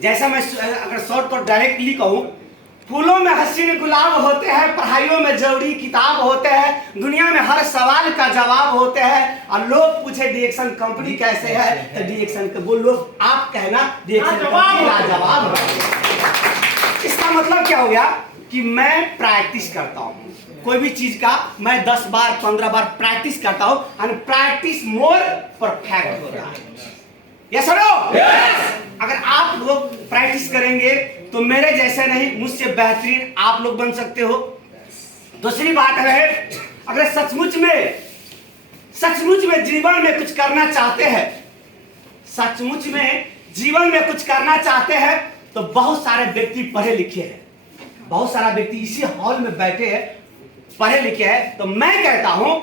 जैसा मैं अगर शॉर्ट को डायरेक्टली कहूँ, फूलों में हसीन गुलाब होते हैं, पढ़ाइयों में जरूरी किताब होते हैं, दुनिया में हर सवाल का जवाब होते हैं। और लोग पूछे डीएक्शन कंपनी कैसे है, तो डीएक्शन के वो लोग आप कहना डीएक्शन कंपनी लाजवाब है। इसका मतलब क्या हो गया कि मैं प्रैक्टिस करता हूँ कोई भी चीज का, मैं 10 बार 15 बार प्रैक्टिस करता हूँ, एंड प्रैक्टिस मोर परफेक्ट हो रहा है। यस और नो? अगर आप लोग प्रैक्टिस करेंगे तो मेरे जैसे नहीं, मुझसे बेहतरीन आप लोग बन सकते हो। दूसरी बात है, अगर सचमुच में जीवन में कुछ करना चाहते हैं, सचमुच में जीवन में कुछ करना चाहते हैं, तो बहुत सारे व्यक्ति पढ़े लिखे हैं, बहुत सारा व्यक्ति इसी हॉल में बैठे हैं पढ़े लिखे हैं। तो मैं कहता हूं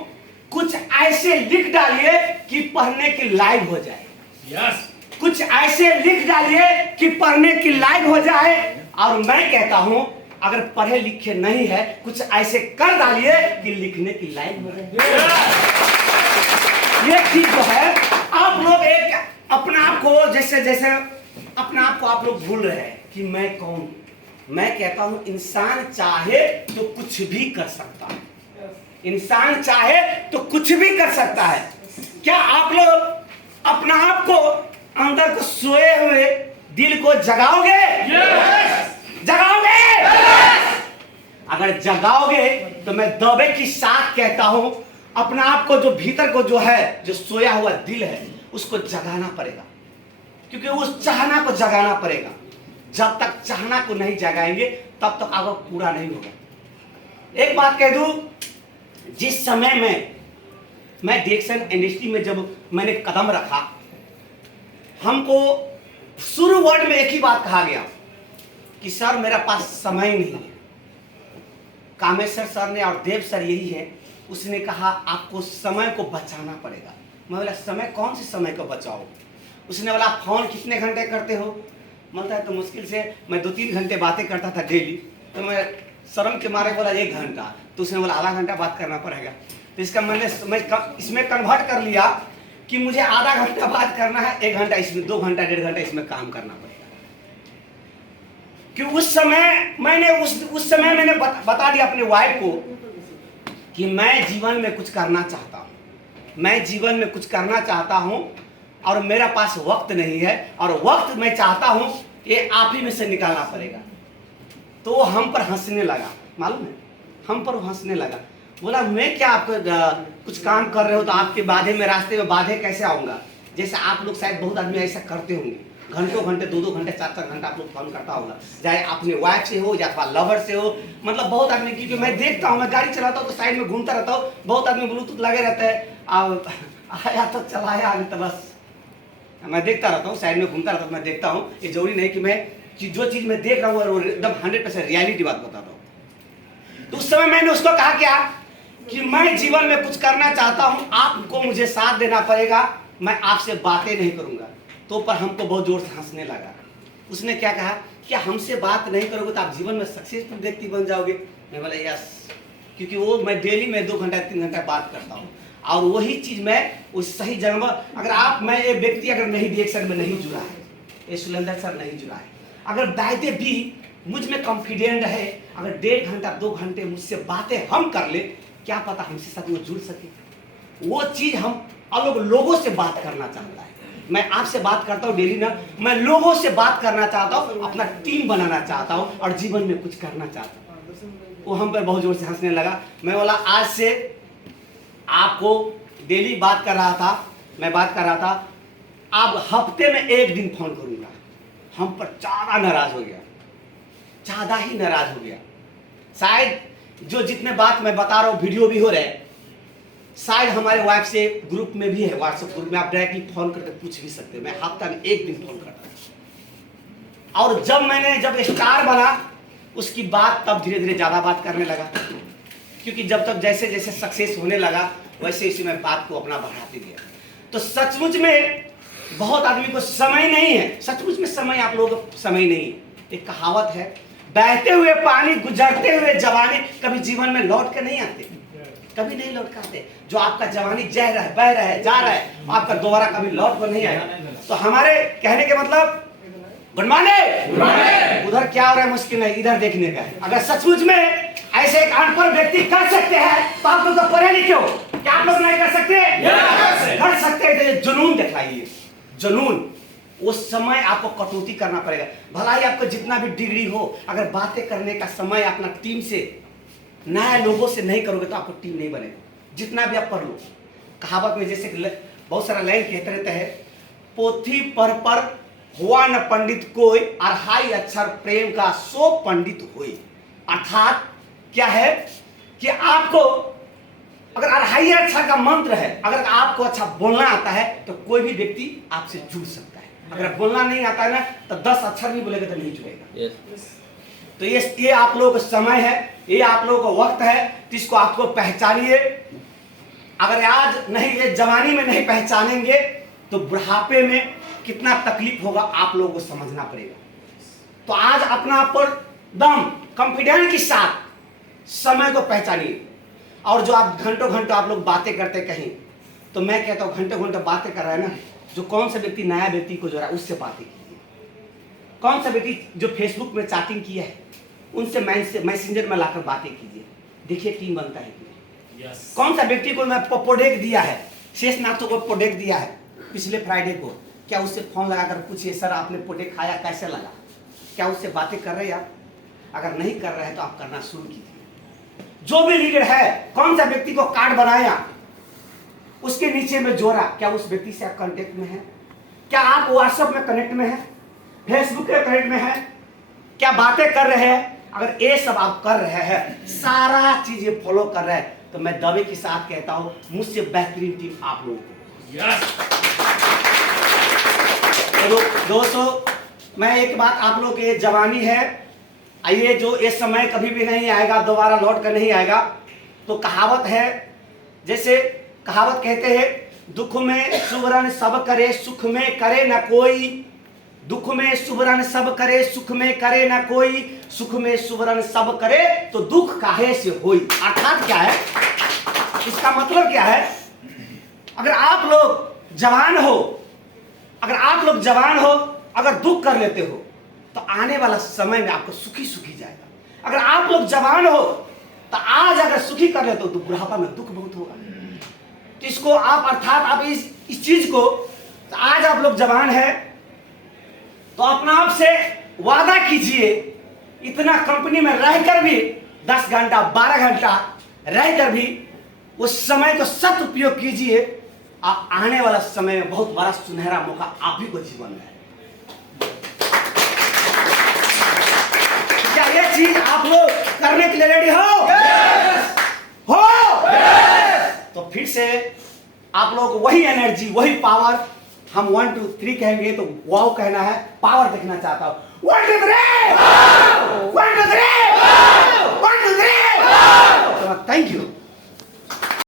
कुछ ऐसे लिख डालिए कि पढ़ने के लायक हो जाए। यस, कुछ ऐसे लिख डालिए कि पढ़ने की लायक हो जाए। और मैं कहता हूं अगर पढ़े लिखे नहीं है, कुछ ऐसे कर डालिए कि लिखने की लायक हो जाए। ये चीज जो है, आप लोग एक अपना आप को जैसे अपना आप को आप लोग भूल रहे हैं कि मैं कौन हूं। मैं कहता हूं इंसान चाहे तो कुछ भी कर सकता है, इंसान चाहे तो कुछ भी कर सकता है। क्या आप लोग अपना आप को अंदर को सोए हुए दिल को जगाओगे? जगाओगे? अगर जगाओगे तो मैं दावे के साथ कहता हूं अपना आप को, जो भीतर को जो है, जो सोया हुआ दिल है, उसको जगाना पड़ेगा, क्योंकि उस चाहना को जगाना पड़ेगा। जब तक चाहना को नहीं जगाएंगे तब तक आगे पूरा नहीं होगा। एक बात कह दूं, जिस समय में मैं डीएक्शन इंडस्ट्री में जब मैंने कदम रखा, हमको शुरू वर्ड में एक ही बात कहा गया कि सर मेरा पास समय नहीं है। कामेश्वर सर ने और देव सर यही है, उसने कहा आपको समय को बचाना पड़ेगा। मैं बोला समय, कौन से समय को बचाओ? उसने बोला फोन कितने घंटे करते हो? मतलब तो मुश्किल से मैं 2-3 घंटे बातें करता था डेली। तो मैं शर्म के मारे बोला 1 घंटा। तो उसने बोला आधा घंटा बात करना पड़ेगा। तो इसका मैं इसमें कन्वर्ट कर लिया कि मुझे आधा घंटा बात करना है, 1 घंटा इसमें, 2 घंटा 1.5 घंटा इसमें काम करना पड़ेगा। कि उस समय मैंने बता दिया अपने वाइफ को कि मैं जीवन में कुछ करना चाहता हूँ, मैं जीवन में कुछ करना चाहता हूँ और मेरा पास वक्त नहीं है, और वक्त मैं चाहता हूँ ये आप ही में से निकालना पड़ेगा। तो वो हम पर हंसने लगा, मालूम है, हम पर हंसने लगा। बोला मैं क्या आपको कुछ काम कर रहे हो तो आपके बाधे में, रास्ते में बाधे कैसे आऊँगा? जैसे आप लोग शायद बहुत आदमी ऐसा करते होंगे, घंटों घंटे 2-2 घंटे 4-4 घंटा आप लोग फोन करता होगा, चाहे अपने वाइफ से हो या अथवा लवर से हो। मतलब बहुत आदमी, क्योंकि मैं देखता हूँ, मैं गाड़ी चलाता हूँ तो साइड में घूमता रहता हूँ, बहुत आदमी ब्लूटूथ लगे रहता है, अब आया तो चलाया, आगे तो बस मैं देखता रहता हूँ, साइड में घूमता रहता हूँ। मैं देखता हूँ, ये जरूरी नहीं कि मैं जो चीज़ मैं देख रहा हूँ वो एकदम 100% रियलिटी बात बताता हूँ। तो उस समय मैंने उसको कहा क्या कि मैं जीवन में कुछ करना चाहता हूँ, आपको मुझे साथ देना पड़ेगा, मैं आपसे बातें नहीं करूँगा। तो पर हमको बहुत जोर से हंसने लगा। उसने क्या कहा कि हमसे बात नहीं करोगे तो आप जीवन में सक्सेसफुल व्यक्ति बन जाओगे। मैं बोला यस, क्योंकि वो मैं डेली में 2 घंटा 3 घंटा बात करता हूँ, और वही चीज़ मैं उस सही जगह में, अगर आप, मैं ये व्यक्ति अगर नहीं डीएक्शन में नहीं जुड़ा है, ये सुलेंदर सर नहीं जुड़ा है, अगर बातें भी मुझ में कॉन्फिडेंट है, अगर 1.5 घंटा 2 घंटे मुझसे बातें हम कर ले, क्या पता हमसे साथ वो जुड़ सके। वो चीज़ हम अलग लोगों से बात करना चाहता है। मैं आपसे बात करता हूँ डेली ना, मैं लोगों से बात करना चाहता हूँ, अपना टीम बनाना चाहता हूँ और जीवन में कुछ करना चाहता हूँ। वो हम पर बहुत जोर से हंसने लगा। मैं बोला आज से आपको डेली बात कर रहा था, मैं बात कर रहा था, आप हफ्ते में 1 दिन फोन करूंगा। हम पर ज़्यादा नाराज हो गया, ज़्यादा ही नाराज हो गया। शायद जो जितने बात मैं बता रहा हूँ वीडियो भी हो रहे हैं, शायद हमारे वाइफ से ग्रुप में भी है, व्हाट्सएप ग्रुप में आप डायरेक्टली फोन करके पूछ भी सकते हैं। मैं हफ्ता में 1 दिन फोन करता था। और जब स्टार बना उसकी बात, तब धीरे धीरे ज़्यादा बात करने लगा, क्योंकि जब तक जैसे जैसे सक्सेस होने लगा वैसे वैसे मैं बात को अपना बढ़ाते गया। तो सचमुच में बहुत आदमी को समय नहीं है, सचमुच में समय, आप लोगों को समय नहीं है। एक कहावत है, बहते हुए पानी गुजरते हुए जवानी कभी जीवन में लौट के नहीं आते, कभी नहीं लौट के आते। जो आपका जवानी जह रहा है, बह रहा है, जा रहा है, आपका दोबारा कभी लौट कर नहीं आएगा। तो हमारे कहने के मतलब गुड मॉर्निंग। उधर क्या हो रहा है मुश्किल नहीं, इधर देखने का है। अगर सचमुच में ऐसे एक अनपढ़ व्यक्ति कर सकते हैं तो आप लोग तो पढ़े लिखे हो, क्या आप लोग नहीं कर सकते? कर सकते हैं। तो ये जुनून दिखाइए, जुनून। उस समय आपको कटौती करना पड़ेगा। भला ही आपको जितना भी डिग्री हो, अगर बातें करने का समय अपना टीम से, नए लोगों से नहीं करोगे तो आपको टीम नहीं बनेगा। जितना भी आप पढ़ लो, कहावत में जैसे बहुत सारा लाइन कहते रहते हैं, पोथी पर हुआ न पंडित कोई, अढ़ाई अक्षर प्रेम का सो पंडित हुई। अर्थात क्या है कि आपको अगर अढ़ाई अक्षर का मंत्र है, अगर आपको अच्छा बोलना आता है तो कोई भी व्यक्ति आपसे जुड़ सकता है। अगर बोलना नहीं आता है ना तो 10 अक्षर नहीं बोलेगा तो नहीं जुड़ेगा। तो ये आप लोगों का समय है, ये आप लोगों का वक्त है, तो इसको आपको पहचानिए। अगर आज नहीं, ये जवानी में नहीं पहचानेंगे तो बुढ़ापे में कितना तकलीफ होगा आप लोगों को समझना पड़ेगा। तो आज अपना पर दम कॉन्फिडेंस के साथ समय को पहचानिए। और जो आप घंटों घंटों आप लोग बातें करते कहीं, तो मैं कहता हूँ घंटों घंटों बातें कर रहा है ना, जो कौन सा व्यक्ति नया व्यक्ति को जोड़ा उससे बातें कीजिए। कौन सा व्यक्ति जो फेसबुक में चैटिंग किया है उनसे मैसेंजर में लाकर बातें कीजिए, देखिए टीम बनता है कि कौन सा व्यक्ति को मैं प्रोडेक्ट दिया है, शेषनाथ को प्रोडेक्ट दिया है पिछले फ्राइडे को, क्या उससे फोन लगाकर पूछिए सर आपने प्रोडेक्ट खाया कैसे लगा, क्या उससे बातें कर रहे हैं आप? अगर नहीं कर रहे हैं तो आप करना शुरू कीजिए। जो भी लीडर है, कौन सा व्यक्ति को कार्ड बनाया उसके नीचे में जोड़ा, क्या उस व्यक्ति से आप कांटेक्ट में हैं? क्या आप व्हाट्सएप में कनेक्ट में हैं, फेसबुक पे कनेक्ट में हैं? क्या बातें कर रहे हैं? अगर ये सब आप कर रहे हैं, सारा चीजें फॉलो कर रहे हैं, तो मैं दावे के साथ कहता हूं मुझसे बेहतरीन टीम आप लोगों को। तो दोस्तों, मैं एक बात आप लोग के, जवानी है, ये जो ये समय कभी भी नहीं आएगा, दोबारा लौट कर नहीं आएगा। तो कहावत है, जैसे कहावत कहते हैं, दुख में सुवरण सब करे, सुख में करे न कोई। दुख में सुवरण सब करे, सुख में करे न कोई। सुख में सुवरण सब करे तो दुख काहे से होई। अर्थात क्या है, इसका मतलब क्या है? अगर आप लोग जवान हो, अगर दुख कर लेते हो तो आने वाला समय में आपको सुखी सुखी जाएगा। अगर आप लोग जवान हो तो आज अगर सुखी कर लेते हो तो बुढ़ापा में दुख बहुत होगा। तो इसको आप, अर्थात आप इस चीज को, तो आज आप लोग जवान है तो अपना आप से वादा कीजिए, इतना कंपनी में रहकर भी 10 घंटा 12 घंटा रहकर भी उस समय को सदुपयोग कीजिए। आप आने वाला समय में बहुत बड़ा सुनहरा मौका आप ही को जीवन में है। क्या ये चीज आप लोग करने के लिए रेडी हो? हो? तो फिर से आप लोग वही एनर्जी, वही पावर, हम 1 2 3 कहेंगे तो वाओ कहना है, पावर देखना चाहता हूं। 1 2 3 1 2 3 1 2 3। Thank you.